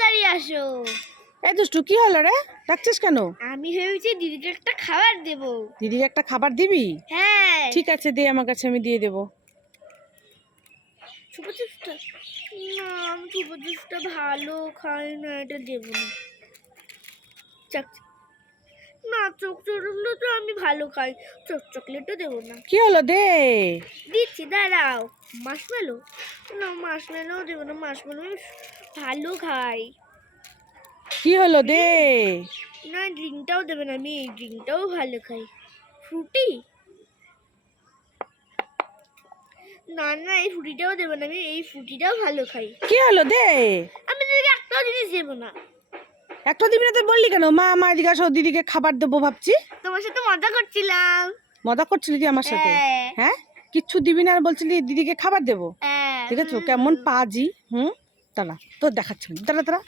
তাড়াতাড়ি আসো। এই দুষ্টু, কি হলো রে? ডাকছিস কেন? আমি ভেবেছি দিদিকে একটা খাবার দেব। দিদিকে একটা খাবার দিবি? হ্যাঁ। ঠিক আছে, দে আমার কাছে, আমি দিয়ে দেবো। চুপা চুপটা না, আমি চুপা চুপটা ভালো খাই না, এটা দেব না। না, চকলেটগুলো তো আমি ভালো খাই, চকলেটও দেবো না। কি হলো, দে। দিচ্ছি, দাঁড়াও। মাশমেলো না, মাশমেলো দেবো না, মাশমেলো আমি ভালো খাই। কি হলো, দে। না, ড্রিঙ্কটাও দেবে না, আমি এই ড্রিঙ্কটাও ভালো খাই। ফ্রুটি না না, এই ফ্রুটিটাও দেবে না, আমি এই ফ্রুটিটাও ভালো খাই। কি হলো, দে। আমি দিদিকে একটাও জিনিস দেবো না। একটা দিবি না তো বললি কেন? মা আমার এদিকে আসো, দিদিকে খাবার দেবো ভাবছি। তোমার সাথে মজা করছিলাম। মজা করছিলি তুই আমার সাথে? হ্যাঁ। হ্যাঁ, কিচ্ছু দিবি না আর বলছিলি দিদিকে খাবার দেবো? হ্যাঁ। ঠিক আছে, কেমন পাজি। দাঁড়া, তোর দেখাচ্ছি, দাঁড়া দাঁড়া।